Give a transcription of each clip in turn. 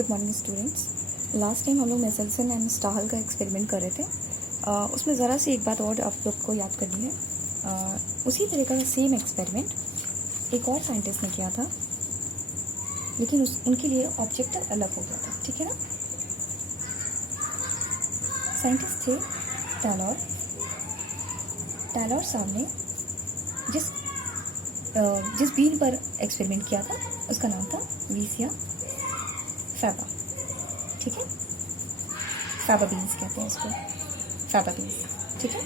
Good morning students. Last time हम लोग Meselson and स्टाहल का एक्सपेरिमेंट कर रहे थे। उसमें ज़रा सी एक बात और आप लोग को याद करनी है। उसी तरह का सेम एक्सपेरिमेंट एक और साइंटिस्ट ने किया था, लेकिन उनके लिए ऑब्जेक्टिव अलग हो गया था। ठीक है ना। साइंटिस्ट थे टैलर। टैलर साहब ने जिस बीन पर एक्सपेरिमेंट किया था उसका नाम था वीसिया फैबा। ठीक है, फैबा बीन्स कहते हैं इसको, फैबा बीन्स। ठीक है,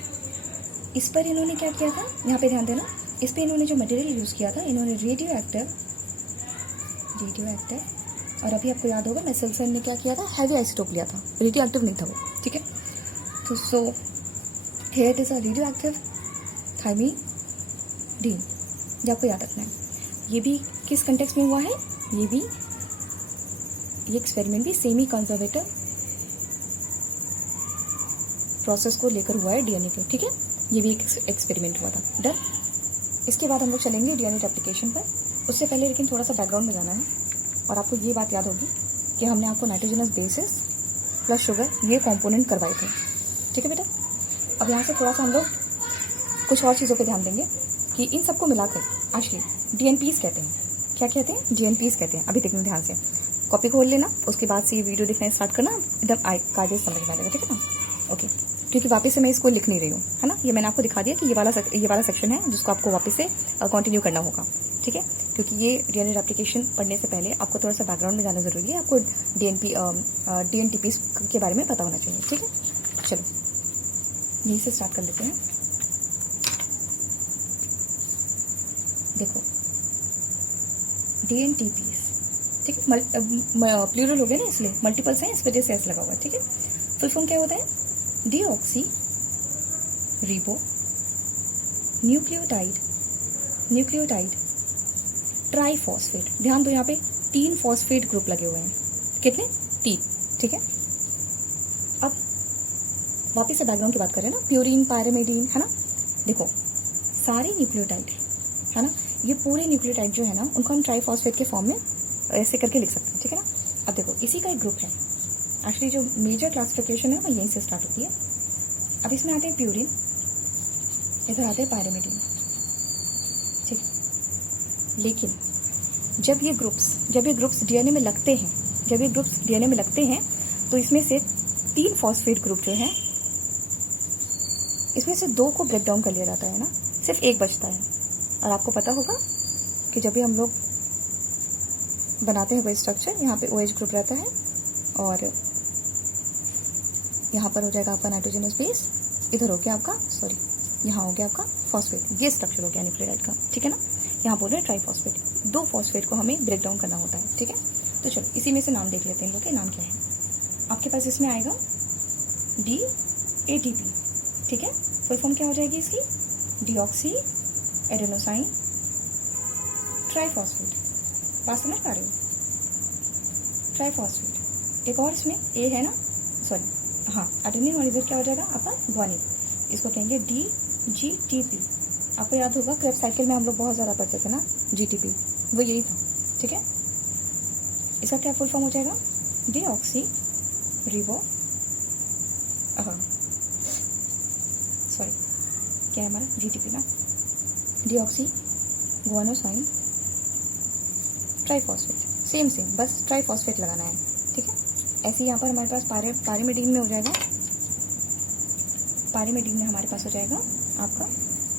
इस पर इन्होंने क्या किया था, यहाँ पे ध्यान देना। इस पर इन्होंने जो मटेरियल यूज़ किया था, इन्होंने रेडियो एक्टिव, और अभी आपको याद होगा मेसेल्सन ने क्या किया था, हैवी आइसोटोप लिया था, रेडियो एक्टिव नहीं था वो। ठीक है, तो so here it is a radio active thymidine, जो आपको याद रखना है। ये भी किस कंटेक्स्ट में हुआ है, ये एक्सपेरिमेंट भी सेमी कंजर्वेटिव प्रोसेस को लेकर हुआ है, डीएनए के। ठीक है, ये भी एक एक्सपेरिमेंट हुआ था। डन। इसके बाद हम लोग चलेंगे डीएनए रेप्लिकेशन पर। उससे पहले लेकिन थोड़ा सा बैकग्राउंड में जाना है, और आपको ये बात याद होगी कि हमने आपको नाइट्रोजनस बेसिस प्लस शुगर ये कंपोनेंट करवाए थे। ठीक है बेटा, अब यहाँ से थोड़ा सा हम लोग कुछ और चीज़ों पे ध्यान देंगे कि इन सबको मिलाकर एक्चुअली डीएनपीज कहते हैं। क्या कहते हैं? डीएनपीज कहते हैं। अभी देखना ध्यान से, कॉपी खोल लेना, उसके बाद से ये वीडियो देखना स्टार्ट करना, एकदम कायदे समझ में आ जाएगा। ठीक है ना। ओके, क्योंकि वापस से मैं इसको लिख नहीं रही हूँ, है ना। ये मैंने आपको दिखा दिया कि ये वाला सेक्शन है जिसको आपको वापस से कंटिन्यू करना होगा। ठीक है, क्योंकि ये डीएनए रेप्लिकेशन पढ़ने से पहले आपको थोड़ा सा बैकग्राउंड में जाना जरूरी है। आपको डीएनटीपीज के बारे में पता होना चाहिए। ठीक है, चलो यहीं से स्टार्ट कर लेते हैं। देखो डीएनटीपीज, ठीक है, प्लूरल हो गया ना, इसलिए मल्टीपल्स हैं, इस वजह से एस लगा हुआ है। ठीक है, फुल फॉर्म क्या होता है? Deoxy ribo nucleotide triphosphate. ध्यान दो, यहाँ पे 3 फॉस्फेट ग्रुप लगे हुए हैं। कितने? 3। ठीक है, अब वापिस से बैकग्राउंड की बात करें ना, प्यूरिन, पायरिमिडीन, है ना। देखो सारे न्यूक्लियोटाइड, है ना, ये पूरे न्यूक्लियोटाइड जो है ना, उनको हम ट्राइफॉस्फेट के फॉर्म में ऐसे करके लिख सकते हैं। ठीक है ना। अब देखो इसी का एक ग्रुप है। एक्चुअली जो मेजर क्लासिफिकेशन है वो यहीं से स्टार्ट होती है। अब इसमें आते हैं प्यूरिन, इधर आते हैं पायरिमिडीन। ठीक है, लेकिन जब ये ग्रुप्स डीएनए में लगते हैं, तो इसमें से 3 फॉस्फेट ग्रुप जो है, इसमें से 2 को ब्रेक डाउन कर लिया जाता है ना, सिर्फ एक बचता है। और आपको पता होगा कि जब भी हम लोग बनाते हैं कोई स्ट्रक्चर, यहाँ पे OH ग्रुप रहता है और यहाँ पर हो जाएगा आपका नाइट्रोजनस बेस, इधर हो गया आपका, यहाँ हो गया आपका फॉस्फेट। ये स्ट्रक्चर हो गया न्यूक्लियोटाइड का। ठीक है ना। यहाँ बोल रहे हैं ट्राइफॉस्फेट, 2 फॉस्फेट को हमें ब्रेक डाउन करना होता है। ठीक है, तो चलो इसी में से नाम देख लेते हैं। इन लोग के नाम क्या है आपके पास। इसमें आएगा DATP। ठीक है, फुल फॉर्म क्या हो जाएगी इसकी? Deoxy adenosine triphosphate. बात समझ पा रहे हो? ट्राइफॉस्फेट। एक और इसमें ए है ना, एडेनिन, और इधर क्या हो जाएगा आपका? ग्वानिन। इसको कहेंगे DGTP। आपको याद होगा क्रेब साइकिल में हम लोग बहुत ज्यादा पढ़ते थे ना, GTP, वो यही था। ठीक है, इसका क्या फुल फॉर्म हो जाएगा? डीऑक्सी रिबो क्या है हमारा? GTP ना, डीऑक्सी गुआनोसाइन ट्राइफॉस्फेट। सेम बस ट्राइफॉस्फेट लगाना है। ठीक है, ऐसे यहाँ पर हमारे पास पायरिमिडीन में हो जाएगा, पायरिमिडीन में हमारे पास हो जाएगा आपका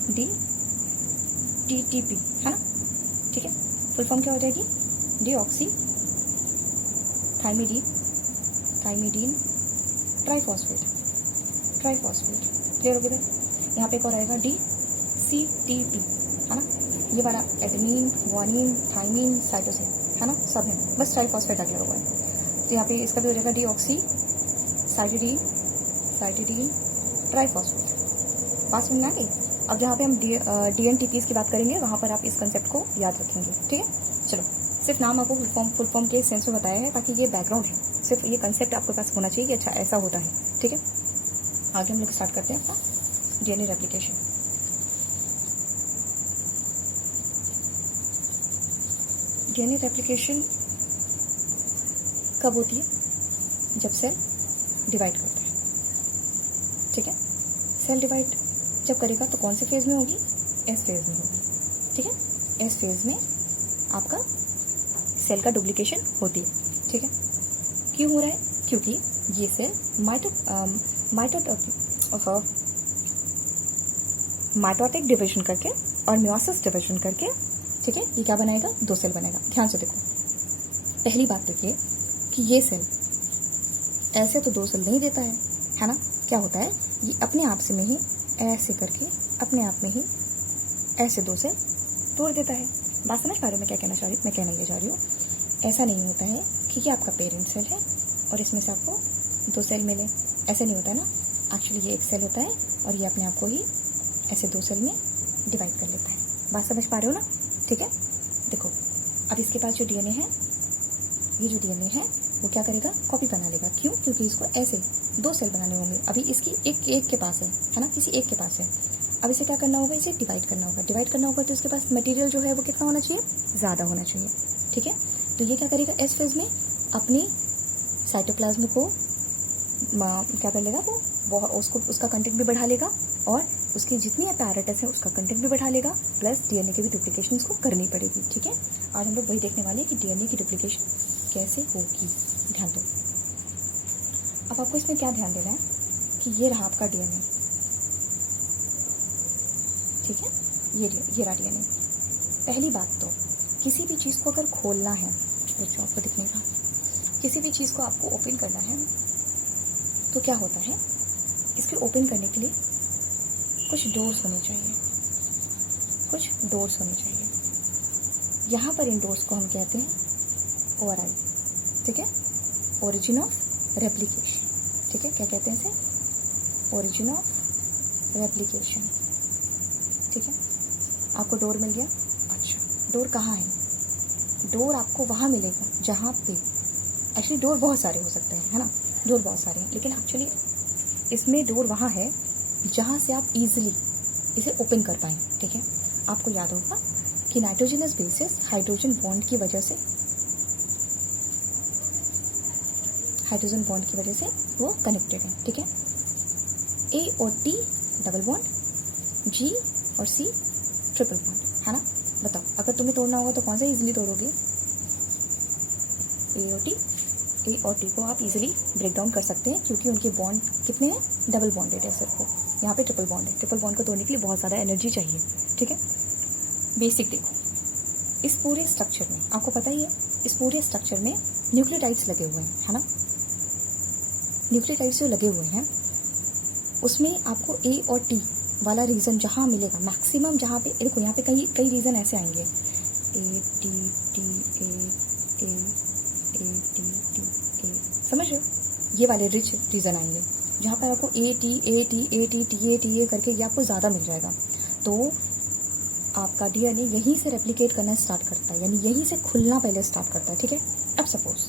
DTP, है ना। ठीक है, फुल फॉर्म क्या हो जाएगी? Deoxy थाइमीडीन triphosphate. क्लियर हो गया? यहाँ पे एक और आएगा DCTP, है ना। ये वाला एडेनिन, ग्वानिन, थाइमीन, साइटोसिन, है ना, सब है, बस ट्राइफॉस्फेट लगा हुआ है। तो यहाँ पे इसका भी हो जाएगा डीऑक्सी साइटिडीन ट्राइफॉस्फेट। बात समझ में आ गई? अब जहाँ पे हम DNTPs की बात करेंगे, वहाँ पर आप इस कंसेप्ट को याद रखेंगे। ठीक है, चलो सिर्फ नाम आपको फुल फॉर्म के सेंस में बताया है, ताकि ये बैकग्राउंड है, सिर्फ ये कंसेप्ट आपके पास होना चाहिए कि अच्छा ऐसा होता है। ठीक है, आगे हम लोग स्टार्ट करते हैं अपना डीएनए रेप्लिकेशन। डीएनए रेप्लिकेशन कब होती है? जब सेल डिवाइड करता है, ठीक है। सेल डिवाइड जब करेगा तो कौन से फेज में होगी? एस फेज में होगी, ठीक है। एस फेज में आपका सेल का डुप्लीकेशन होती है, ठीक है। क्यों हो रहा है? क्योंकि ये सेल माइटोटिक डिवीजन करके और मियोसिस डिवीजन करके, ठीक है, ये क्या बनाएगा? 2 सेल बनाएगा। ध्यान से देखो, पहली बात तो ये कि ये सेल ऐसे तो 2 सेल नहीं देता है ना। क्या होता है? ये अपने आप से में ही ऐसे करके अपने आप में ही ऐसे 2 सेल तोड़ देता है। बात समझ पा रहे हो मैं क्या कहना चाह रही हूँ? मैं कहना ये चाह रही हूँ, ऐसा नहीं होता है कि ये आपका पेरेंट सेल है और इसमें से आपको 2 सेल मिले, ऐसे नहीं होता है ना। एक्चुअली ये एक सेल होता है और ये अपने आप को ही ऐसे 2 सेल में डिवाइड कर लेता है। बात समझ पा रहे हो ना? ठीक है। देखो, अब इसके पास जो डीएनए है, ये जो डीएनए है वो क्या करेगा? कॉपी बना लेगा। क्यों? क्योंकि इसको ऐसे 2 सेल बनाने होंगे। अभी इसकी एक के पास है ना, किसी एक के पास है। अब इसे क्या करना होगा? इसे डिवाइड करना होगा। डिवाइड करना होगा तो इसके पास मटेरियल जो है वो कितना होना चाहिए? ज़्यादा होना चाहिए, ठीक है। तो ये क्या करेगा? एस फेज में अपने साइटोप्लाज्म को क्या कर लेगा? वो उसका कंटेंट भी बढ़ा लेगा और उसकी जितनी अपैरेटस है उसका कंटेंट भी बढ़ा लेगा, प्लस डीएनए की भी डुप्लीकेशन इसको करनी पड़ेगी, ठीक है। आज हम लोग वही देखने वाले हैं कि डीएनए की डुप्लीकेशन कैसे होगी। ध्यान दो। अब आपको इसमें क्या ध्यान देना है कि ये रहा आपका डीएनए, ठीक है। ये रहा डीएनए। पहली बात तो किसी भी चीज़ को अगर खोलना है, जो आपको दिखने का, किसी भी चीज़ को आपको ओपन करना है तो क्या होता है? इसके ओपन करने के लिए कुछ डोर्स होने चाहिए, कुछ डोर्स होने चाहिए। यहाँ पर इन डोर्स को हम कहते हैं ओआरआई, ठीक है, ओरिजिन ऑफ रेप्लिकेशन, ठीक है। क्या कहते हैं इसे? ओरिजिन ऑफ रेप्लिकेशन, ठीक है। आपको डोर मिल गया। अच्छा, डोर कहाँ है? डोर आपको वहाँ मिलेगा जहाँ पे, एक्चुअली डोर बहुत सारे हो सकते हैं, है ना, डोर बहुत सारे हैं, लेकिन एक्चुअली इसमें डोर वहाँ है जहाँ से आप इजीली इसे ओपन कर पाएँ, ठीक है। आपको याद होगा कि नाइट्रोजनस बेसिस हाइड्रोजन बॉन्ड की वजह से वो कनेक्टेड है, ठीक है। ए और टी डबल बॉन्ड, जी और सी ट्रिपल बॉन्ड, है ना। बताओ, अगर तुम्हें तोड़ना होगा तो कौन सा इजीली तोड़ोगे? ए और टी को आप इजीली ब्रेक डाउन कर सकते हैं क्योंकि उनके बॉन्ड कितने हैं? डबल बॉन्डेड है सिर्फ वो। यहाँ पे ट्रिपल बॉन्ड है। ट्रिपल बॉन्ड को तोड़ने के लिए बहुत ज़्यादा एनर्जी चाहिए, ठीक है। बेसिक देखो, इस पूरे स्ट्रक्चर में आपको पता ही है, इस पूरे स्ट्रक्चर में न्यूक्लियोटाइड्स लगे हुए हैं, है ना। न्यूक्लियोटाइड्स जो लगे हुए हैं उसमें आपको ए और टी वाला रीजन जहाँ मिलेगा मैक्सिमम, जहाँ पे देखो यहाँ पे कई रीजन ऐसे आएंगे, A T T A T A, समझ रहे हो? ये वाले रिच रीजन आएंगे जहाँ पर आपको ए टी करके ये आपको ज़्यादा मिल जाएगा। तो आपका डीएनए यहीं से रेप्लिकेट करना स्टार्ट करता है, यानी यहीं से खुलना पहले स्टार्ट करता है, ठीक है। अब सपोज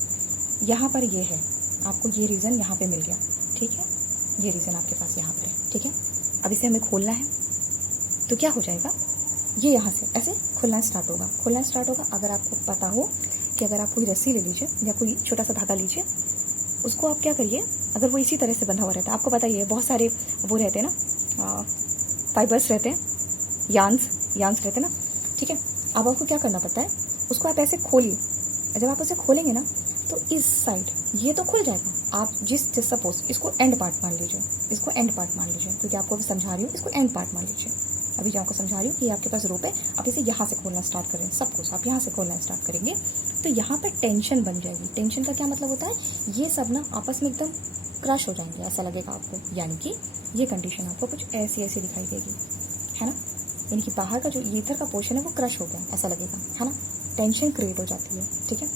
यहाँ पर ये है, आपको ये रीज़न यहाँ पे मिल गया, ठीक है। ये रीज़न आपके पास यहाँ पर है, ठीक है। अब इसे हमें खोलना है तो क्या हो जाएगा? ये यहाँ से ऐसे खुलना स्टार्ट होगा। अगर आपको पता हो कि अगर आप कोई रस्सी ले लीजिए या कोई छोटा सा धागा लीजिए, उसको आप क्या करिए, अगर वो इसी तरह से बंधा हुआ रहता है, आपको पता ही है बहुत सारे वो रहते हैं ना, फाइबर्स रहते हैं, यान्स रहते हैं ना, ठीक है। अब आपको क्या करना पड़ता है? उसको आप ऐसे खोलिए। जब आप उसे खोलेंगे ना तो इस साइड ये तो खुल जाएगा। आप जिस सपोज इसको एंड पार्ट मान लीजिए, क्योंकि आपको अभी समझा रही हूँ, इसको एंड पार्ट मान लीजिए। अभी जो आपको समझा रही हूँ कि आपके पास रोप है, आप इसे यहाँ से खोलना स्टार्ट करें, सब कुछ आप यहाँ से खोलना स्टार्ट करेंगे तो यहाँ पर टेंशन बन जाएगी। टेंशन का क्या मतलब होता है? ये सब ना आपस में एकदम क्रश हो जाएंगे, ऐसा लगेगा आपको। यानी कि ये कंडीशन आपको कुछ ऐसी दिखाई देगी, है ना। यानी कि बाहर का जो ईथर का पोर्शन है वो क्रश हो गया, ऐसा लगेगा, है ना। टेंशन क्रिएट हो जाती है, ठीक है।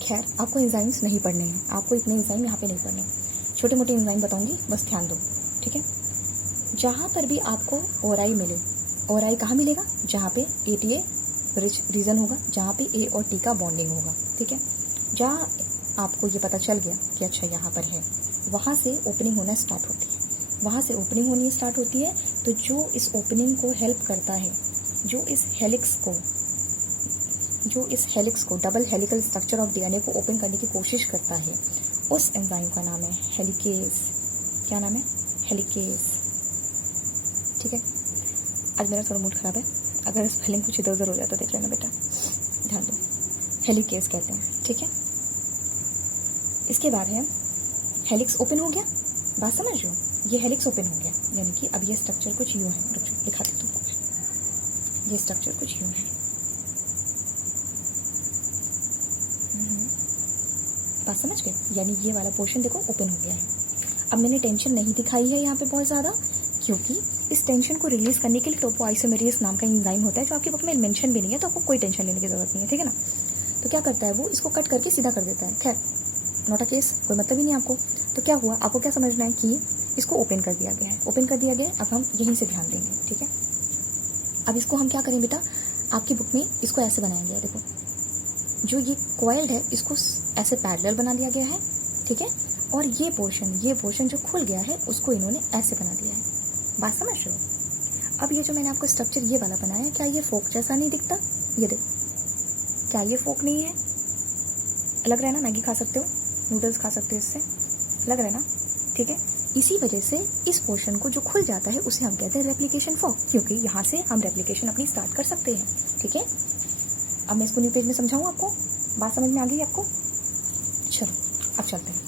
खैर, आपको एंजाइम्स नहीं पढ़ने हैं, आपको इतने एंजाइम यहाँ पे नहीं पढ़ने, छोटे मोटे एंजाइम बताऊंगी, बस ध्यान दो, ठीक है। जहाँ पर भी आपको ओआरआई मिले, ओआरआई कहाँ मिलेगा? जहाँ पे एटीए रिच रीजन होगा, जहाँ पे ए और टी का बॉन्डिंग होगा, ठीक है। जहाँ आपको ये पता चल गया कि अच्छा यहाँ पर है, वहाँ से ओपनिंग होना स्टार्ट होती है। वहाँ से ओपनिंग होनी स्टार्ट होती है तो जो इस ओपनिंग को हेल्प करता है, जो इस हेलिक्स को जो इस हेलिक्स को, double helical structure of DNA को ओपन करने की कोशिश करता है, उस एंजाइम का नाम है हेलिकेज। क्या नाम है? हेलिकेज। ठीक है। आज मेरा थोड़ा मूड खराब है, अगर स्पेलिंग कुछ इधर उधर हो जाता देख लेना बेटा, ध्यान दो। हेलिकेज कहते हैं। ठीक है। इसके बाद है हेलिक्स ओपन हो गया। बात समझ रहे हो? ये हेलिक्स ओपन हो गया, यानी कि अब ये स्ट्रक्चर कुछ यूं है। रुक जाओ, दिखाती हूँ तुमको। ये स्ट्रक्चर कुछ यूं है। बात समझ गए? यानी ये वाला पोर्शन देखो ओपन हो गया है। अब मैंने टेंशन नहीं दिखाई है यहाँ पे बहुत ज़्यादा, क्योंकि इस टेंशन को रिलीज करने के लिए टोपोआइसोमेरेज नाम का एंजाइम होता है, जो आपके बुक में मेंशन भी नहीं है, तो आपको कोई टेंशन लेने की जरूरत नहीं है। ठीक है ना? तो क्या करता है वो, इसको कट करके सीधा कर देता है। खैर, नॉट अ केस, कोई मतलब ही नहीं आपको। तो क्या हुआ, आपको क्या समझना है कि इसको ओपन कर दिया गया है। ओपन कर दिया गया है, अब हम यहीं से ध्यान देंगे। ठीक है। अब इसको हम क्या करें बेटा, आपकी बुक में इसको ऐसे बनाया गया है। देखो, जो ये कॉइल्ड है इसको ऐसे पैरेलल बना दिया गया है। ठीक है। और ये पोर्शन जो खुल गया है उसको इन्होंने ऐसे बना दिया है। बात समझ रहे हो? अब ये जो मैंने आपको स्ट्रक्चर ये वाला बनाया है, क्या ये फोक जैसा नहीं दिखता? ये देखो, क्या ये फोक नहीं है? लग रहा है ना? मैगी खा सकते हो, नूडल्स खा सकते हो, इससे लग रहा है ना? ठीक है। इसी वजह से इस पोर्शन को जो खुल जाता है उसे हम कहते हैं रेप्लिकेशन फोक, क्योंकि यहाँ से हम रेप्लिकेशन अपनी स्टार्ट कर सकते हैं। ठीक है। अब मैं इसको न्यू पेज में समझाऊँ आपको? बात समझ में आ गई आपको? चलो अब चलते हैं।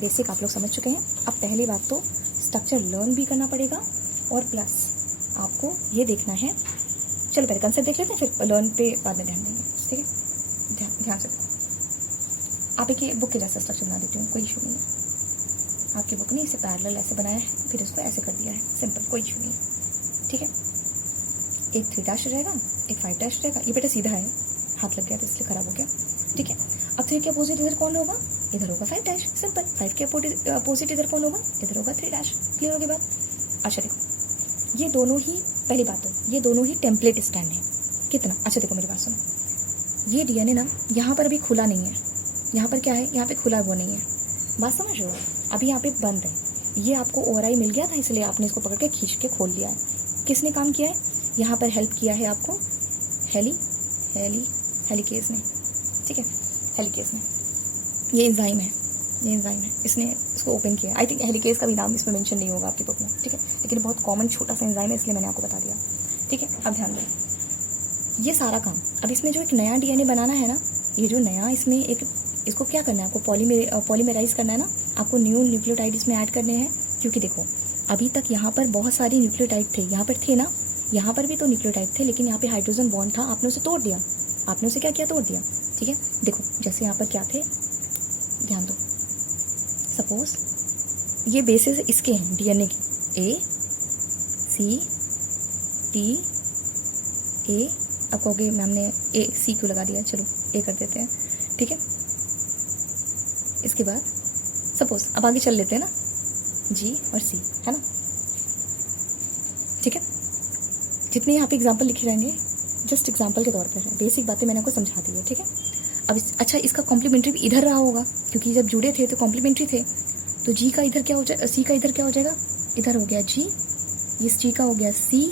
बेसिक आप लोग समझ चुके हैं। अब पहली बात तो स्ट्रक्चर लर्न भी करना पड़ेगा, और प्लस आपको ये देखना है। चलो पहले कंसेप्ट देख लेते हैं, फिर लर्न पे बाद में ध्यान देंगे। ठीक है। ध्यान से देखो। आप एक बुक के जैसा स्ट्रक्चर बना देती हूँ, कोई इशू नहीं है। आपकी बुक ने इसे पैरेलल ऐसे बनाया है, फिर इसको ऐसे कर दिया है, सिंपल, कोई इशू नहीं है। ठीक है। एक 3 रहेगा, एक 5 रहेगा। ये बेटा सीधा है, हाथ लग गया तो इसलिए खराब हो गया। ठीक है। अब 3 के अपोजिट इधर कौन होगा? इधर होगा 5 सिंपल। 5 के अपोजिट इधर कौन होगा? इधर होगा 3 क्लियर होगी बात? अच्छा देखो, ये दोनों ही, पहली बात तो ये दोनों ही टेम्पलेट स्टैंड है। कितना अच्छा देखो, मेरी बात सुनो। ये डीएनए ना यहाँ पर अभी खुला नहीं है, यहाँ पर क्या है, यहाँ पे खुला वो नहीं है। बात समझ रहे हो? अभी यहाँ पे बंद है। ये आपको ओवरआई मिल गया था, इसलिए आपने इसको पकड़ के खींच के खोल लिया है। किसने काम किया है? यहाँ पर हेल्प किया है आपको हेलिकेज ने। ठीक है। हेलिकेज ने, ये एंजाइम है, इसने इसको ओपन किया। आई थिंक हेलिकेज का भी नाम इसमें मेंशन नहीं होगा आपकी बुक में। ठीक है। लेकिन बहुत कॉमन छोटा सा एंजाइम है, इसलिए मैंने आपको बता दिया। ठीक है। अब ध्यान दो, ये सारा काम अब इसमें जो एक नया डीएनए बनाना है ना, ये जो नया इसमें एक, इसको क्या करना है आपको, पॉलीमराइज करना है ना। आपको न्यू न्यूक्लियोटाइड इसमें ऐड करने हैं, क्योंकि देखो अभी तक यहाँ पर बहुत सारे न्यूक्लियोटाइड थे, यहाँ पर थे ना, यहाँ पर भी तो न्यूक्लियोटाइड थे, लेकिन यहाँ पे हाइड्रोजन बॉन्ड था, आपने उसे तोड़ दिया। आपने उसे क्या किया? तोड़ दिया। ठीक है। देखो जैसे यहाँ पर क्या थे, ध्यान दो। सपोज ये बेसिस इसके हैं डीएनए के, A C T A। अब कहोगे मैम ने A C क्यों लगा दिया, चलो A कर देते हैं। ठीक है। इसके बाद सपोज अब आगे चल लेते हैं ना, G और C, है ना? ठीक है। जितने यहाँ पे एग्जाम्पल लिखे रहेंगे जस्ट एग्जाम्पल के तौर पर है, बेसिक बातें मैंने आपको समझा दी है। ठीक है। अब अच्छा, इसका कॉम्प्लीमेंट्री भी इधर रहा होगा, क्योंकि जब जुड़े थे तो कॉम्प्लीमेंट्री थे। तो G का इधर क्या हो जाएगा, C का इधर क्या हो जाएगा? इधर हो गया G, इस G का हो गया C,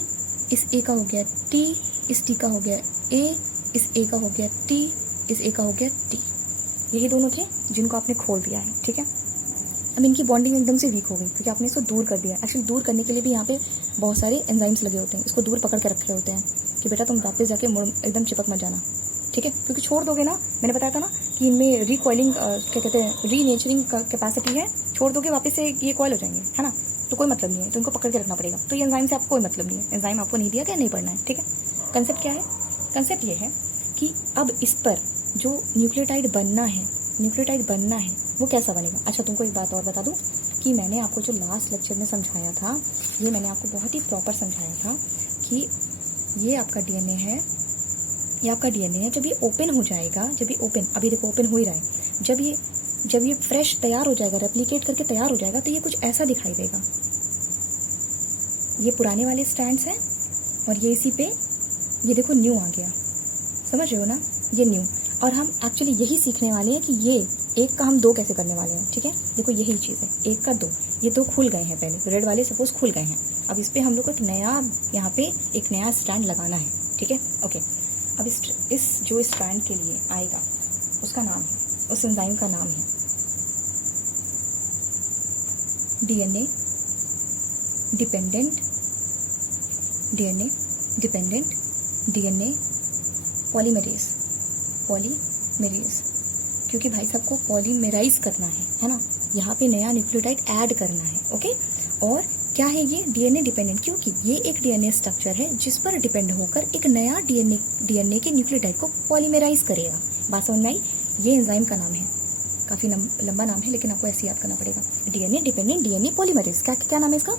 इस A का हो गया T, इस T का हो गया A, इस A का हो गया T, इस A का हो गया T। यही दोनों थे जिनको आपने खोल दिया है। ठीक है। अब इनकी बॉन्डिंग एकदम से वीक हो गई, क्योंकि आपने इसको दूर कर दिया। एक्चुअली दूर करने के लिए भी यहाँ पे बहुत सारे एंजाइम्स लगे होते हैं, इसको दूर पकड़ के रखे होते हैं कि बेटा तुम वापस जाके मुड़ एकदम चिपक मत जाना। ठीक है। क्योंकि छोड़ दोगे ना, मैंने बताया था ना कि इनमें रिकॉइलिंग क्या कहते हैं, रीनेचरिंग कैपेसिटी है। छोड़ दोगे वापस से ये कॉइल हो जाएंगे, है ना? तो कोई मतलब नहीं है, तो इनको पकड़ के रखना पड़ेगा। तो ये एंजाइम से आपको कोई मतलब नहीं है, एंजाइम आपको नहीं दिया गया, नहीं पढ़ना है। ठीक है। कंसेप्ट क्या है? कंसेप्ट ये है कि अब इस पर जो न्यूक्लियोटाइड बनना है वो कैसा बनेगा। अच्छा तुमको एक बात और बता दूं कि मैंने आपको जो लास्ट लेक्चर में समझाया था, ये मैंने आपको बहुत ही प्रॉपर समझाया था कि ये आपका डीएनए है, जब ये ओपन हो जाएगा, जब ये ओपन, अभी देखो ओपन हो ही रहा है, जब ये फ्रेश तैयार हो जाएगा, रेप्लिकेट करके तैयार हो जाएगा, तो ये कुछ ऐसा दिखाई देगा। ये पुराने वाले स्टैंड्स हैं और ये इसी पे, ये देखो न्यू आ गया, समझ रहे हो ना? ये न्यू। और हम एक्चुअली यही सीखने वाले हैं कि ये एक का हम 2 कैसे करने वाले हैं। ठीक है। देखो यही चीज़ है, 1 का 2, ये 2 खुल गए हैं पहले, रेड वाले सपोज खुल गए हैं। अब इस पे हम लोग को एक नया, यहाँ पे एक नया स्टैंड लगाना है। ठीक है। ओके। अब इस जो स्ट्रैंड के लिए आएगा उसका नाम है, उस एंजाइम का नाम है डीएनए डिपेंडेंट डीएनए पॉलीमेरेज, क्योंकि भाई साहब को पॉलीमेराइज करना है ना, यहाँ पे नया न्यूक्लियोटाइड ऐड करना है। ओके, और क्या है ये डीएनए डिपेंडेंट, क्योंकि ये एक डीएनए स्ट्रक्चर है जिस पर डिपेंड होकर एक नया डीएनए के न्यूक्लियोटाइड को पॉलीमेराइज करेगा। बात समझ में आई? ये एंजाइम का नाम है, काफी लंबा नाम है लेकिन आपको ऐसे याद करना पड़ेगा। डीएनए डिपेंडेंट डीएनए पॉलीमेरेज, क्या नाम है इसका?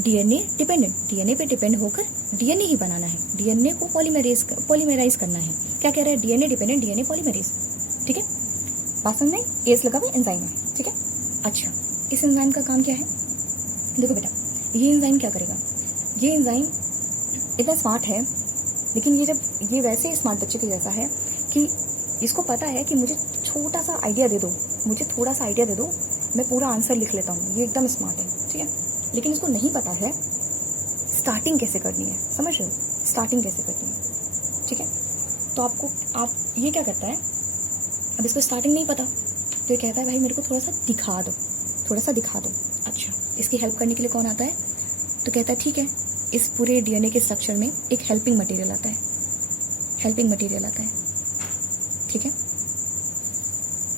डीएनए डिपेंडेंट, डीएनए पे डिपेंड होकर डीएनए ही बनाना है, डीएनए को पॉलीमेराइज करना है। क्या कह रहे हैं? DNA dependent DNA polymerase. ठीक है, बात समझ में? एस लगा हुआ एंजाइम है। ठीक है, अच्छा इस एंजाइम का काम क्या है? देखो बेटा, ये एंजाइम क्या करेगा? ये एंजाइम इतना स्मार्ट है, लेकिन ये वैसे स्मार्ट बच्चे के जैसा है कि इसको पता है कि मुझे छोटा सा आइडिया दे दो, मुझे थोड़ा सा आइडिया दे दो, मैं पूरा आंसर लिख लेता हूँ। ये एकदम स्मार्ट है। ठीक है, लेकिन इसको नहीं पता है स्टार्टिंग कैसे करनी है। समझ रहे हो? स्टार्टिंग कैसे करनी है। ठीक है, तो आप ये क्या करता है, अब इसको स्टार्टिंग नहीं पता तो ये कहता है भाई मेरे को थोड़ा सा दिखा दो। अच्छा, इसकी हेल्प करने के लिए कौन आता है? तो कहता है ठीक है, इस पूरे डीएनए के स्ट्रक्चर में एक हेल्पिंग मटेरियल आता है। ठीक है,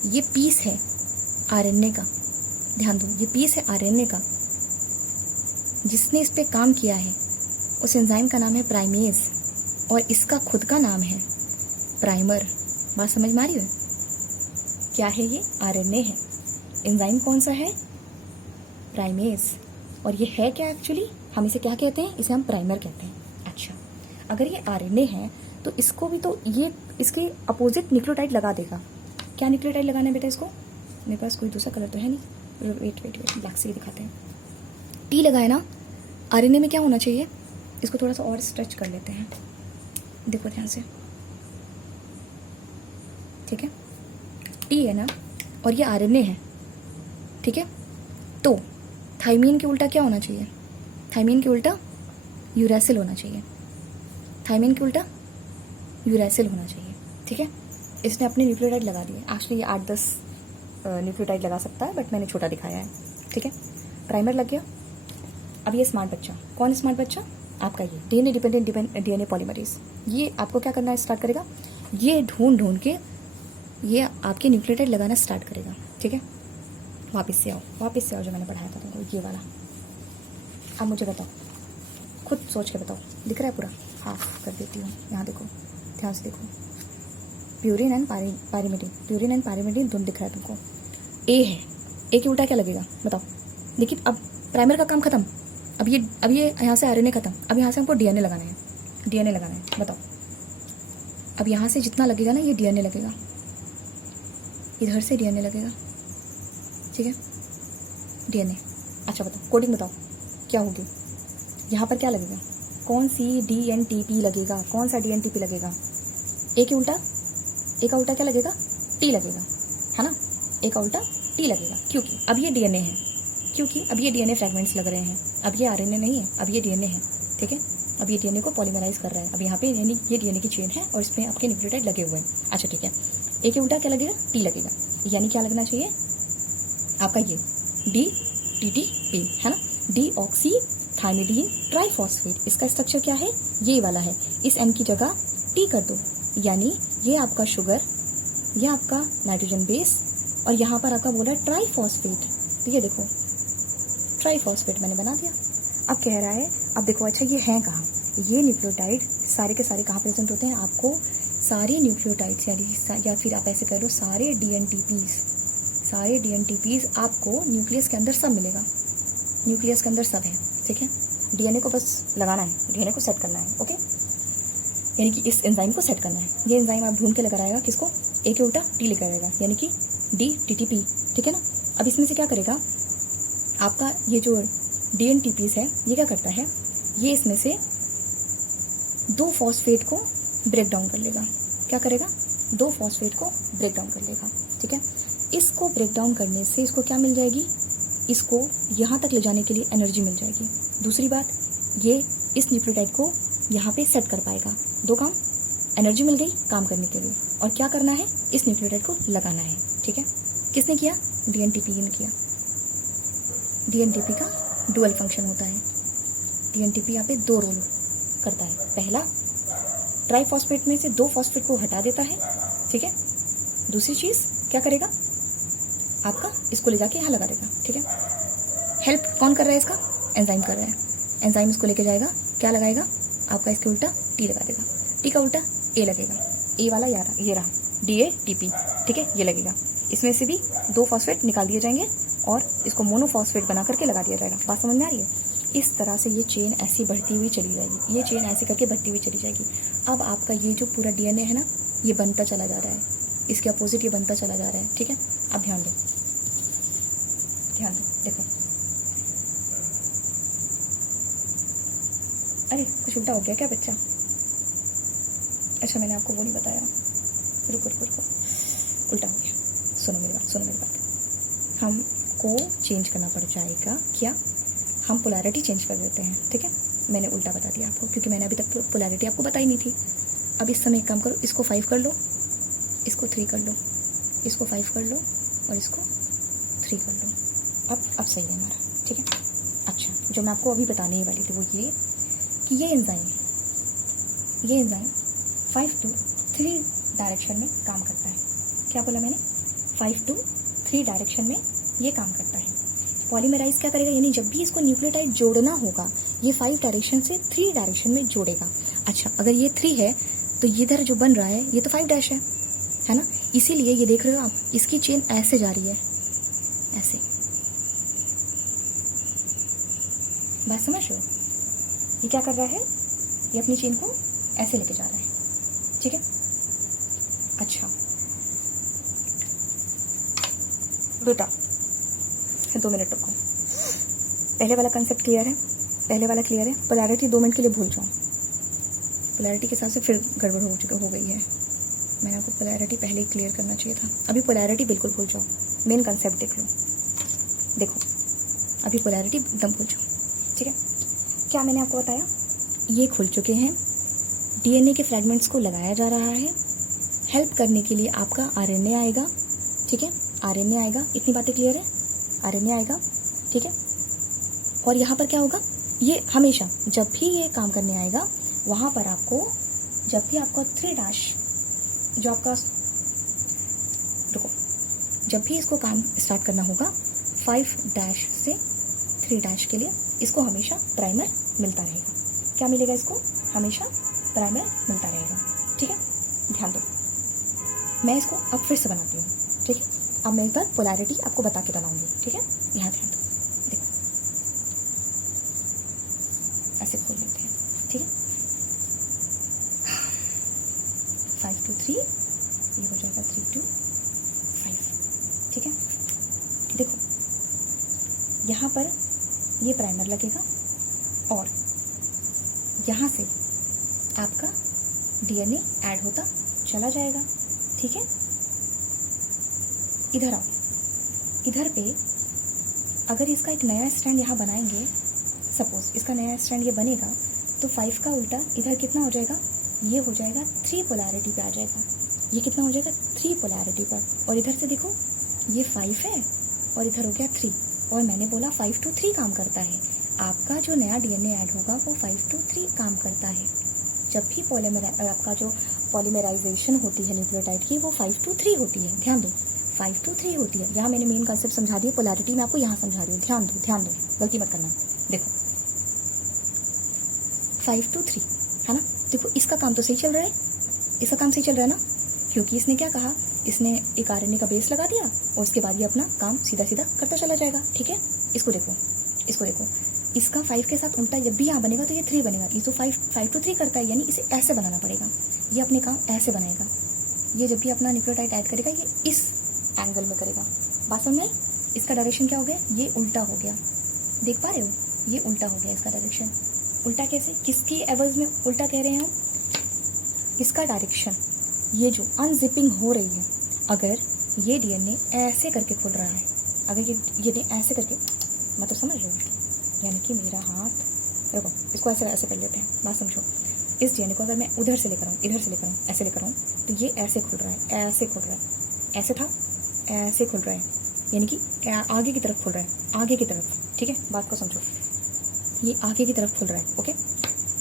ये पीस है आरएनए का, ध्यान दो, ये पीस है आरएनए का। जिसने इस पे काम किया है उस एंजाइम का नाम है प्राइमेज, और इसका खुद का नाम है प्राइमर। बात समझ में आ रही है? क्या है ये? आरएनए है। एंजाइम कौन सा है? प्राइमेज। और ये है क्या एक्चुअली? हम इसे क्या कहते हैं? इसे हम प्राइमर कहते हैं। अच्छा, अगर ये आरएनए है तो इसको भी तो ये इसके अपोजिट न्यूक्लियोटाइड लगा देगा। क्या न्यूक्लियोटाइड लगाना है बेटा इसको? मेरे पास कोई दूसरा कलर तो है नहीं, वेट ब्लैक से ही दिखाते हैं। टी लगाए ना, आरएनए में क्या होना चाहिए? इसको थोड़ा सा और स्ट्रेच कर लेते हैं, देखो ध्यान से। ठीक है, टी है ना, और ये आरएनए है। ठीक है, तो थाइमीन के उल्टा क्या होना चाहिए? थाइमीन के उल्टा यूरैसिल होना चाहिए। ठीक है, इसने अपने न्यूक्लियोटाइड लगा दिए। एक्चुअली ये 8-10 न्यूक्लियोटाइड लगा सकता है, बट मैंने छोटा दिखाया है। ठीक है, प्राइमर लग गया। अब ये स्मार्ट बच्चा, कौन स्मार्ट बच्चा? आपका ये डीएनए डिपेंडेंट डीएनए पॉलीमरेज। ये आपको क्या करना स्टार्ट करेगा? ये ढूंढ के ये आपके न्यूक्लियोटाइड लगाना स्टार्ट करेगा। ठीक है, वापस से आओ जो मैंने पढ़ाया था तुमको, ये वाला। अब मुझे बताओ, खुद सोच के बताओ, दिख रहा है पूरा? हाँ, कर देती हूँ। यहाँ देखो, ध्यान से देखो, प्यूरिन एंड पायरिमिडीन दोनों दिख रहा है तुमको। ए है, ए के उल्टा क्या लगेगा बताओ? देखिए, अब प्राइमर का काम खत्म, अब ये यहाँ से आरएनए खत्म, अब यहाँ से हमको डीएनए लगाना है। बताओ, अब यहाँ से जितना लगेगा ना, ये डीएनए लगेगा, इधर से डीएनए लगेगा। ठीक है, डीएनए। अच्छा बताओ, कोडिंग बताओ क्या होगी? यहाँ पर क्या लगेगा? कौन सी डीएनटीपी लगेगा? कौन सा डीएनटीपी लगेगा? ए का उल्टा क्या लगेगा? टी लगेगा, है ना? ए का उल्टा टी लगेगा, क्योंकि अब ये डीएनए है, फ्रेगमेंट्स लग रहे हैं। अब ये आरएनए नहीं है, अब ये डीएनए है। ठीक है, अब ये डीएनए को पॉलीमराइज कर रहा है। अब यहाँ पे ये डीएनए की चेन है और इसमें आपके न्यूक्लियोटाइड लगे हुए हैं। अच्छा ठीक है, ए के उल्टा क्या लगेगा? टी लगेगा, यानी क्या लगना चाहिए आपका? ये DTTP है ना, डीऑक्सीथाइमिडीन ट्राइफॉस्फेट। इसका स्ट्रक्चर क्या है? ये वाला है। इस N की जगह T कर दो, यानी ये आपका शुगर, ये आपका नाइट्रोजन बेस, और यहाँ पर आपका बोल रहा है ट्राइफॉस्फेट। तो ये देखो, ट्राइफॉस्फेट मैंने बना दिया। अब कह रहा है, अब देखो, अच्छा ये हैं कहाँ? ये न्यूक्लियोटाइड सारे के सारे कहाँ प्रेजेंट होते हैं? आपको सारे न्यूक्लियोटाइड्स, यानी या फिर आप ऐसे कह लो सारे डीएनटीपीज आपको न्यूक्लियस के अंदर सब मिलेगा। न्यूक्लियस के अंदर सब है। ठीक है, डीएनए को बस लगाना है, डीएनए को सेट करना है। ओके, यानी कि इस एंजाइम को सेट करना है। ये एंजाइम आप ढूंढ के लगा रहेगा, किसको? ए के उल्टा टी लेकर आएगा, यानी कि DTTP। ठीक है ना, अब इसमें से क्या करेगा आपका? ये जो डीएनटीपीज है, ये क्या करता है? ये इसमें से 2 फॉस्फेट को ब्रेक डाउन कर लेगा। क्या करेगा? 2 फॉस्फेट को ब्रेक डाउन कर लेगा। ठीक है, इसको ब्रेक डाउन करने से इसको क्या मिल जाएगी? इसको यहाँ तक ले जाने के लिए एनर्जी मिल जाएगी। दूसरी बात, ये इस न्यूक्लियोटाइड को यहाँ पे सेट कर पाएगा। 2 काम एनर्जी मिल गई काम करने के लिए, और क्या करना है, इस न्यूक्लियोटाइड को लगाना है। ठीक है, किसने किया, डीएनटीपी ने किया। डीएनटीपी का डुअल फंक्शन होता है। डीएनटीपी यहाँ पे 2 रोल करता है। पहला, ट्राइफॉस्फेट में से 2 फॉस्फेट को हटा देता है। ठीक है, दूसरी चीज क्या करेगा, आपका इसको ले जाके यहाँ लगा देगा। ठीक है, हेल्प कौन कर रहा है इसका, एंजाइम कर रहा है। एंजाइम इसको लेके जाएगा, क्या लगाएगा, आपका इसके उल्टा टी लगा देगा। टी का उल्टा ए लगेगा। ए वाला ये रहा DATP। ठीक है, ये लगेगा। इसमें से भी 2 फॉस्फेट निकाल दिए जाएंगे और इसको मोनोफॉस्फेट बना करके लगा दिया जाएगा। बात समझ में आ रही है। इस तरह से ये चेन ऐसी बढ़ती हुई चली जाएगी, ये चेन ऐसे करके बढ़ती हुई चली जाएगी। अब आपका ये जो पूरा DNA है ना, ये बनता चला जा रहा है, इसके अपोजिट ये बनता चला जा रहा है। ठीक है, अब ध्यान दो, ध्यान दो, देखो। अरे कुछ उल्टा हो गया क्या बच्चा? अच्छा, मैंने आपको वो नहीं बताया। रुको रुको रुको, उल्टा हो गया। सुनो मेरी बात, सुनो मेरी बात। हमको चेंज करना पड़ जाएगा। क्या, हम पोलैरिटी चेंज कर देते हैं। ठीक है, मैंने उल्टा बता दिया आपको, क्योंकि मैंने अभी तक पोलैरिटी आपको बताई नहीं थी। अब इस समय एक काम करो, इसको 5 कर लो, इसको 3 कर लो, इसको 5 कर लो और इसको 3 कर लो। अब सही है हमारा। ठीक है, अच्छा, जो मैं आपको अभी बताने ही वाली थी वो ये कि ये एंजाइम 5 to 3 डायरेक्शन में काम करता है। क्या बोला मैंने, 5 to 3 डायरेक्शन में ये काम करता है। पॉलीमराइज क्या करेगा, यानी जब भी इसको न्यूक्लियोटाइड जोड़ना होगा, ये 5 डायरेक्शन से 3 डायरेक्शन में जोड़ेगा। अच्छा, अगर ये 3 है तो ये इधर जो बन रहा है ये तो 5' है ना, इसीलिए ये देख रहे हो आप, इसकी चेन ऐसे जा रही है, ऐसे। बात समझ रहे हो, ये क्या कर रहा है, ये अपनी चेन को ऐसे लेके जा रहा है। ठीक है, अच्छा बेटा 2 मिनट रुको। पहले वाला कंसेप्ट क्लियर है, पहले वाला क्लियर है। पोलैरिटी 2 मिनट के लिए भूल जाओ, पोलैरिटी के हिसाब से फिर गड़बड़ हो गई है। मैंने आपको पोलैरिटी पहले ही क्लियर करना चाहिए था। अभी पोलैरिटी बिल्कुल भूल जाओ, मेन कंसेप्ट देख लो। देखो, अभी पोलैरिटी एकदम भूल जाओ। ठीक है, क्या मैंने आपको बताया, ये खुल चुके हैं, DNA के फ्रैगमेंट्स को लगाया जा रहा है। हेल्प करने के लिए आपका RNA आएगा। ठीक है, RNA आएगा, इतनी बातें क्लियर है, RNA आएगा। ठीक है, और यहाँ पर क्या होगा, ये हमेशा जब भी ये काम करने आएगा, वहां पर आपको जब भी आपको 3' जो आपका, रुको, जब भी इसको काम स्टार्ट करना होगा 5' से 3' के लिए इसको हमेशा प्राइमर मिलता रहेगा। क्या मिलेगा इसको, हमेशा प्राइमर मिलता रहेगा। ठीक है, ध्यान दो, मैं इसको अब फिर से बनाती हूँ। ठीक है, अब मैं एक बार पोलैरिटी आपको बता के बनाऊंगी। ठीक है, यहाँ ध्यान दो, देखो ऐसे खोल लेते हैं। ठीक है, 5 to 3, ये हो जाएगा 3 to 5। ठीक है, देखो यहाँ पर ये प्राइमर लगेगा और यहाँ से आपका DNA ऐड होता चला जाएगा। ठीक है, इधर आओ, इधर पे अगर इसका एक नया स्टैंड यहाँ बनाएंगे, सपोज इसका नया स्टैंड ये बनेगा, तो 5 का उल्टा इधर कितना हो जाएगा, ये हो जाएगा 3 पोलैरिटी पे आ जाएगा। ये कितना हो जाएगा, 3 पोलैरिटी पर। और इधर से देखो, ये 5 है और इधर हो गया 3, और मैंने बोला 5 to 3 काम करता है। आपका जो नया DNA ऐड होगा वो 5 to 3 काम करता है। जब भी आपका जो पॉलीमराइजेशन होती है न्यूक्लियोटाइड की, वो 5 to 3 होती है। ध्यान दो, 5 to 3 होती है। यहाँ मैंने मेन कंसेप्ट समझा दिया, पोलैरिटी मैं आपको यहाँ समझा रही हूँ। ध्यान दो, ध्यान दो, गलती मत करना। देखो 5 to 3 है ना, देखो इसका काम तो सही चल रहा है, इसका काम सही चल रहा है ना, क्योंकि इसने क्या कहा, इसने एक RNA का बेस लगा दिया और उसके बाद ये अपना काम सीधा सीधा करता चला जाएगा। ठीक है, इसको देखो, इसको देखो, इसका 5 के साथ उल्टा जब भी यहाँ बनेगा तो ये 3 बनेगा। ये तो 5 to 3 करता है, यानी इसे ऐसे बनाना पड़ेगा। ये अपने काम ऐसे बनाएगा। ये जब भी अपना न्यूक्लियोटाइड ऐड करेगा, ये इस एंगल में करेगा। बात समझ में? इसका डायरेक्शन क्या हो गया, ये उल्टा हो गया। देख पा रहे हो, ये उल्टा हो गया इसका डायरेक्शन। उल्टा कैसे, किसकी एवज में उल्टा कह रहे हैं हम, इसका डायरेक्शन। ये जो अनजिपिंग हो रही है, अगर ये DNA ऐसे करके खुल रहा है, अगर ये DNA ऐसे करके, मतलब समझ रहे हो, यानी कि मेरा हाथ, देखो इसको ऐसे ऐसे कर लेते हैं, बात समझो। इस डीएनए को अगर मैं उधर से लेकर आऊँ, इधर से लेकर आऊँ, ऐसे लेकर आऊँ, तो ये ऐसे खुल रहा है, ऐसे खुल रहा है, ऐसे था, ऐसे खुल रहा है, यानी कि आगे की तरफ खुल रहा है, आगे की तरफ। ठीक है, बात को समझो, ये आगे की तरफ खुल रहा है। ओके,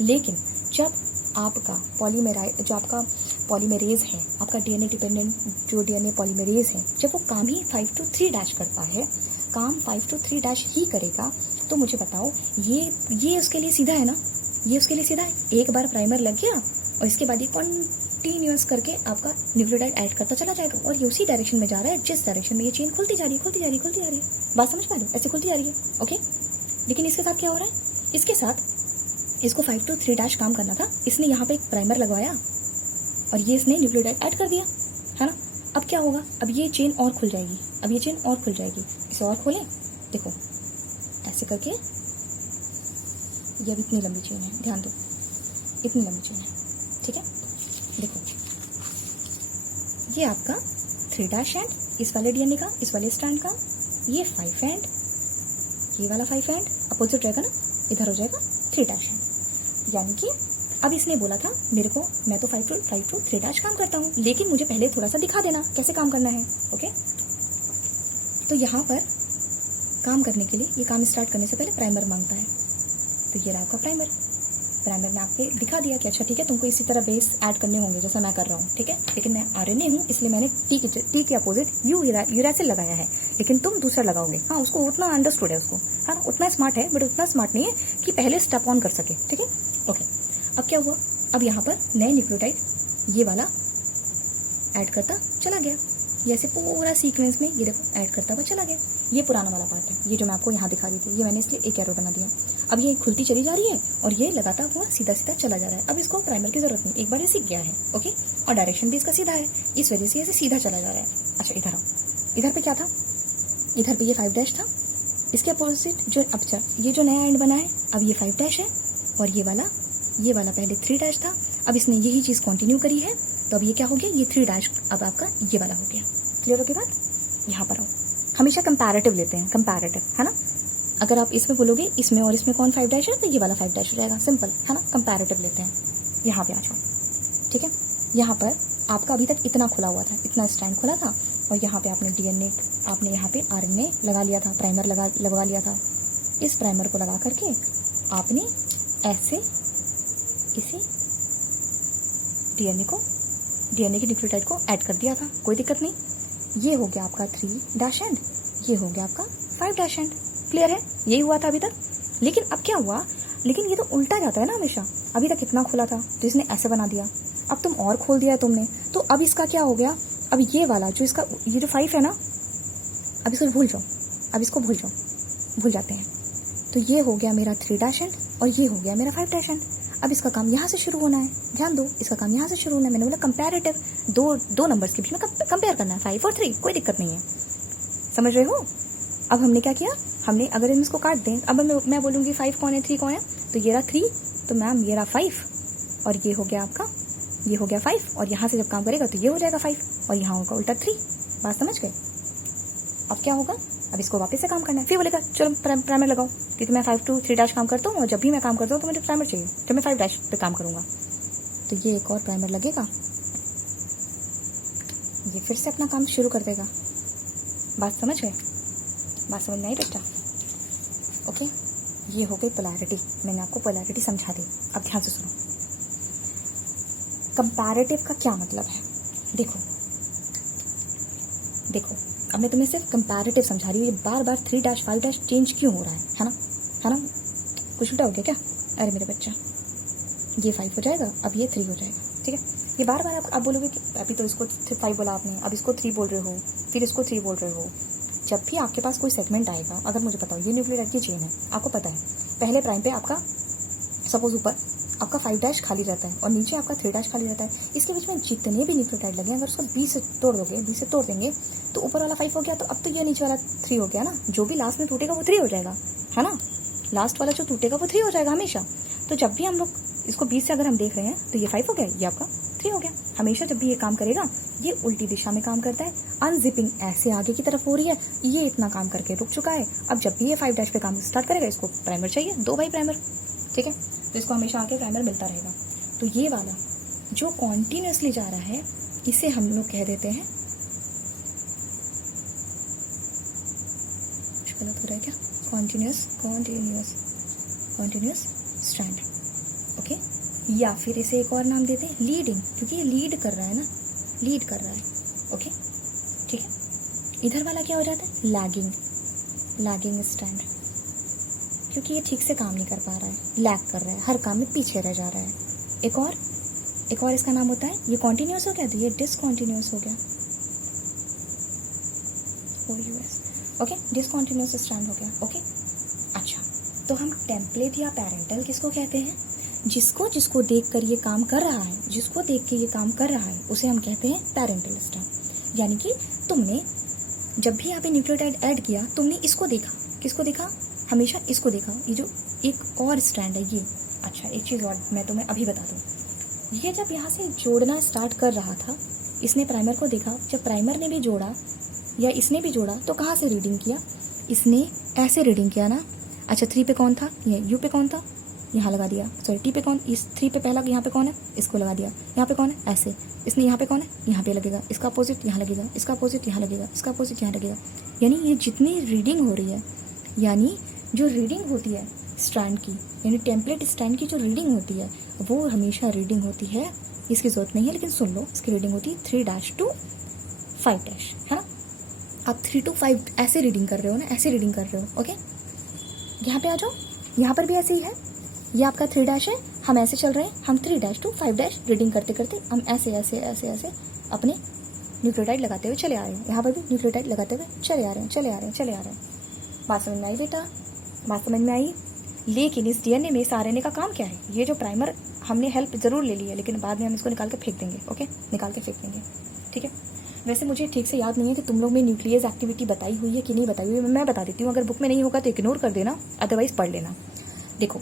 लेकिन जब आपका जो आपका पॉलीमरेज है, आपका डीएनए डिपेंडेंट जो डीएनए पॉलीमरेज है, जब वो काम ही 5 to 3' करता है, काम 5 to 3' ही करेगा, तो मुझे बताओ ये उसके लिए सीधा है ना, ये उसके लिए सीधा है। एक बार प्राइमर लग गया और इसके बाद ये कंटिन्यूअस करके आपका न्यूक्लियोटाइड ऐड करता चला जाएगा, और ये उसी डायरेक्शन में जा रहा है जिस डायरेक्शन में ये चेन खुलती जा रही है, खुलती जा रही है, खुलती जा रही है। बात समझ पा रहे हो, ऐसे खुलती जा रही है। ओके, लेकिन इसके साथ क्या हो रहा है, इसके साथ इसको 5 to 3' काम करना था, इसने यहाँ पे एक प्राइमर लगवाया और ये इसने न्यूक्लियोटाइड ऐड कर दिया, है ना। अब क्या होगा, अब ये चेन और खुल जाएगी, अब ये चेन और खुल जाएगी। इसे और खोलें, देखो ऐसे करके, ये अब इतनी लंबी चेन है, ध्यान दो, इतनी लंबी चेन है। ठीक है, देखो ये आपका 3' एंड इस वाले डीएनए का, इस वाले स्ट्रैंड का, ये 5 एंड, ये वाला 5 एंड अपोजिट रहेगा ना, इधर हो जाएगा 3' एंड। यानी कि अब इसने बोला था मेरे को, मैं तो 5 to 3' काम करता हूँ, लेकिन मुझे पहले थोड़ा सा दिखा देना कैसे काम करना है। ओके, तो यहाँ पर काम करने के लिए, ये काम स्टार्ट करने से पहले प्राइमर मांगता है, तो ये रहा आपका प्राइमर। प्राइमर में आपके दिखा दिया कि अच्छा ठीक है, तुमको इसी तरह बेस ऐड करने होंगे जैसा मैं कर रहा हूँ। ठीक है, लेकिन मैं आरएनए हूँ, इसलिए मैंने टी के अपोजिट यूरासिल लगाया है, लेकिन तुम दूसरा लगाओगे। हाँ, उसको उतना अंडरस्टूड है, उसको हाँ उतना स्मार्ट है, बट उतना स्मार्ट नहीं है कि पहले स्टेप ऑन कर सके। ठीक है, ओके, अब क्या हुआ, अब यहाँ पर नए न्यूक्लियोटाइड ये वाला ऐड करता चला गया, ये ऐसे पूरा सीक्वेंस में ये देखो ऐड करता हुआ चला गया। ये पुराना वाला पार्ट है, ये जो मैं आपको यहाँ दिखा रही थी, ये मैंने इसलिए एक एरो बना दिया। अब ये खुलती चली जा रही है और ये लगाता हुआ सीधा सीधा चला जा रहा है। अब इसको प्राइमर की जरूरत नहीं, एक बार ये सीख गया है। ओके, और डायरेक्शन भी इसका सीधा है, इस वजह से ऐसे सीधा चला जा रहा है। अच्छा, इधर आओ, इधर पे क्या था, इधर पे ये 5' था, इसके अपोजिट जो अच्छा ये जो नया एंड बना है, अब ये 5' है, और ये वाला पहले 3' था। अब इसने यही चीज कंटिन्यू करी है, तो अब ये क्या हो गया, ये 3' अब आपका ये वाला हो गया। क्लियर हो गई बात, यहाँ पर आओ। हमेशा कंपैरेटिव लेते हैं, कंपैरेटिव, है ना। अगर आप इसमें बोलोगे इसमें और इसमें कौन 5' है, तो ये वाला 5' हो जाएगा, सिंपल है ना। कंपैरेटिव लेते हैं, यहाँ पे आ जाओ। ठीक है, यहाँ पर आपका अभी तक इतना खुला हुआ था, इतना स्टैंड खुला था, और यहाँ पे आपने डीएनए, आपने यहाँ पे आरएनए लगा लिया था, प्राइमर लगवा लिया था। इस प्राइमर को लगा करके आपने ऐसे इसी डीएनए की न्यूक्लियोटाइड को ऐड कर दिया था, कोई दिक्कत नहीं। ये हो गया आपका 3' एंड, ये हो गया आपका 5' एंड। क्लियर है, यही हुआ था अभी तक। लेकिन अब क्या हुआ, लेकिन ये तो उल्टा जाता है ना हमेशा। अभी तक इतना खुला था तो इसने ऐसे बना दिया, अब तुम और खोल दिया है तुमने, तो अब इसका क्या हो गया, अब ये वाला जो इसका ये जो 5 है ना, अब इसको भूल जाओ, अब इसको भूल जाओ, भूल जाते हैं। तो ये हो गया मेरा 3' एंड और ये हो गया मेरा 5' एंड। अब इसका काम यहाँ से शुरू होना है, ध्यान दो, इसका काम यहाँ से शुरू होना है। मैंने बोला कंपैरेटिव, दो नंबर्स के बीच में कंपेयर करना है, 5 और 3, कोई दिक्कत नहीं है, समझ रहे हो। अब हमने क्या किया, हमने अगर हम इसको काट दें, अब मैं बोलूँगी 5 कौन है, 3 कौन है, तो ये रहा 3, तो मैम ये रहा 5, और ये हो गया आपका, ये हो गया 5, और यहाँ से जब काम करेगा तो ये हो जाएगा 5, और यहाँ होगा उल्टा 3। बात समझ गए। अब क्या होगा, अब इसको वापस से काम करना है। फिर बोलेगा चलो प्राइमर लगाओ, क्योंकि मैं 5 to 3' काम करता हूँ, और जब भी मैं काम करता हूँ तो मुझे प्राइमर चाहिए, जब मैं 5' पे काम करूँगा तो ये एक और प्राइमर लगेगा, ये फिर से अपना काम शुरू कर देगा। बात समझ गए, बात समझ में आई बेटा। ओके, ये हो गई पोलैरिटी, मैंने आपको पोलैरिटी समझा दी। अब ध्यान से सुनो, कंपैरेटिव का क्या मतलब है। देखो अब मैं तुम्हें सिर्फ कंपैरेटिव समझा रही हूँ, ये बार बार 3' 5' चेंज क्यों हो रहा है ना, कुछ उल्टा हो गया क्या। अरे मेरे बच्चा, ये 5 हो जाएगा, अब ये 3 हो जाएगा। ठीक है, ये बार बार आप बोलोगे कि अभी तो इसको 5 बोला आपने, अब इसको 3 बोल रहे हो, फिर इसको 3 बोल रहे हो। जब भी आपके पास कोई सेगमेंट आएगा, अगर मुझे बताओ ये न्यूक्लियोटाइड की चेन है, आपको पता है पहले प्राइम पे आपका सपोज ऊपर आपका 5' खाली रहता है और नीचे आपका 3' खाली रहता है। इसके बीच में जितने भी न्यूक्लियोटाइड लगे, अगर उसको 20 से तोड़ दोगे, 20 से तोड़ देंगे तो ऊपर वाला 5 हो गया, तो अब तो ये नीचे वाला 3 हो गया ना। जो भी लास्ट में टूटेगा वो 3 हो जाएगा, है ना। लास्ट वाला जो टूटेगा वो 3 हो जाएगा हमेशा। तो जब भी हम लोग इसको 20 से अगर हम देख रहे हैं तो ये 5 हो गया, ये आपका 3 हो गया। हमेशा जब भी ये काम करेगा, ये उल्टी दिशा में काम करता है। अनजिपिंग ऐसे आगे की तरफ हो रही है, ये इतना काम करके रुक चुका है। अब जब भी ये 5' पे काम स्टार्ट करेगा, इसको प्राइमर चाहिए, 2 भाई प्राइमर। ठीक है, तो इसको हमेशा आके प्राइमर मिलता रहेगा। तो ये वाला जो कॉन्टिन्यूसली जा रहा है इसे हम लोग कह देते हैं, गलत हो रहा है क्या, कॉन्टिन्यूस स्ट्रैंड। ओके, या फिर इसे एक और नाम देते हैं लीडिंग, क्योंकि ये लीड कर रहा है ना, लीड कर रहा है। ओके ठीक है। इधर वाला क्या हो जाता है, लैगिंग स्ट्रैंड, क्योंकि ये ठीक से काम नहीं कर पा रहा है, लैग कर रहा है, हर काम में पीछे रह जा रहा है। एक और इसका नाम होता है, ये कॉन्टिन्यूस हो गया तो ये डिसकॉन्टिन्यूस हो गया, ओके, डिसकॉन्टिन्यूस स्ट्रैंड हो गया। ओके अच्छा, तो हम टेम्पलेट या पैरेंटल किसको कहते हैं, जिसको देख कर ये काम कर रहा है, जिसको देख के ये काम कर रहा है उसे हम कहते हैं पैरेंटल स्ट्रैंड। यानी कि तुमने जब भी यहाँ पे न्यूक्लियोटाइड ऐड किया, तुमने इसको देखा, किसको देखा, हमेशा इसको देखा, ये जो एक और स्ट्रैंड है ये। अच्छा, एक चीज़ और मैं तुम्हें अभी बता दूँ, ये जब यहाँ से जोड़ना स्टार्ट कर रहा था, इसने प्राइमर को देखा, जब प्राइमर ने भी जोड़ा या इसने भी जोड़ा तो कहाँ से रीडिंग किया, इसने ऐसे रीडिंग किया ना। अच्छा, 3 पे कौन था, ये यू पे कौन था, यहाँ लगा दिया, सॉरी टी पे कौन, इस 3 पे पहला यहाँ पे कौन है, इसको लगा दिया, यहाँ पे कौन है, ऐसे, इसने यहाँ पे कौन है, यहाँ पे लगेगा, इसका अपोजिट यहाँ लगेगा, इसका अपोजिट यहाँ लगेगा, इसका अपोजिट यहाँ लगेगा। यानी ये जितनी रीडिंग हो रही है, यानी जो रीडिंग होती है स्ट्रैंड की, यानी टेम्पलेट स्ट्रैंड की जो रीडिंग होती है वो हमेशा रीडिंग होती है, इसकी जरूरत नहीं है लेकिन सुन लो, इसकी रीडिंग होती है 3' to 5', है ना। आप 3 to 5 ऐसे रीडिंग कर रहे हो ना, ऐसे रीडिंग कर रहे हो। ओके, यहाँ पे आ जाओ, यहाँ पर भी ऐसे ही है, ये आपका 3' है, हम ऐसे चल रहे हैं, हम 3' to 5' रीडिंग करते करते हम ऐसे ऐसे ऐसे ऐसे अपने न्यूक्लियोटाइड लगाते हुए चले आ रहे हैं। यहाँ पर भी न्यूक्लियोटाइड लगाते हुए चले आ रहे हैं, चले आ रहे हैं, चले आ रहे हैं। बात समझ में आई बेटा, बात समझ में आई। लेकिन इस डीएनए में इस आरएनए का काम क्या है, ये जो प्राइमर हमने हेल्प जरूर ले ली है, लेकिन बाद में हम इसको निकाल के फेंक देंगे। ओके, निकाल के फेंक देंगे, ठीक है। वैसे मुझे ठीक से याद नहीं है कि तुम लोग में न्यूक्लियस एक्टिविटी बताई हुई है कि नहीं बताई हुई है, मैं बता देती हूँ। अगर बुक में नहीं होगा तो इग्नोर कर देना, अदरवाइज पढ़ लेना। देखो,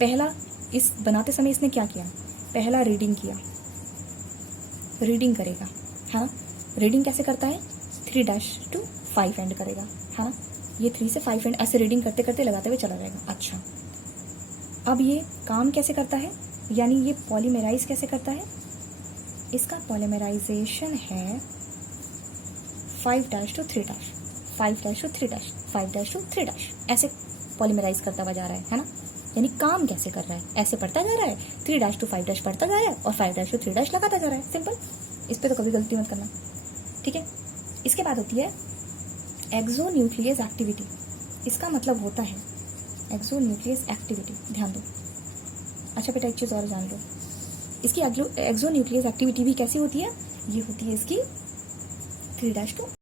पहला इस बनाते समय इसने क्या किया, पहला रीडिंग किया, रीडिंग करेगा, हाँ। रीडिंग कैसे करता है, 3' to 5 एंड करेगा, हाँ। ये 3 से 5 एंड ऐसे रीडिंग करते करते लगाते हुए चला जाएगा। अच्छा, अब ये काम कैसे करता है, यानी ये पॉलीमेराइज कैसे करता है, इसका पॉलीमेराइजेशन है 5' to 3', 5' to 3', 5' to 3', ऐसे पॉलीमेराइज करता हुआ जा रहा है ना। यानी काम कैसे कर रहा है, ऐसे पढ़ता जा रहा है, 3' to 5' पढ़ता जा रहा है और 5' to 3' लगाता जा रहा है। सिंपल, इस पे तो कभी गलती मत करना, ठीक है। इसके बाद होती है एक्सोन्यूक्लियस एक्टिविटी। इसका मतलब होता है एक्सोन्यूक्लियस एक्टिविटी, ध्यान दो। अच्छा बेटा, एक चीज़ और जान लो, इसकी एक्सोन्यूक्लियस एक्टिविटी भी कैसी होती है, ये होती है इसकी 3' to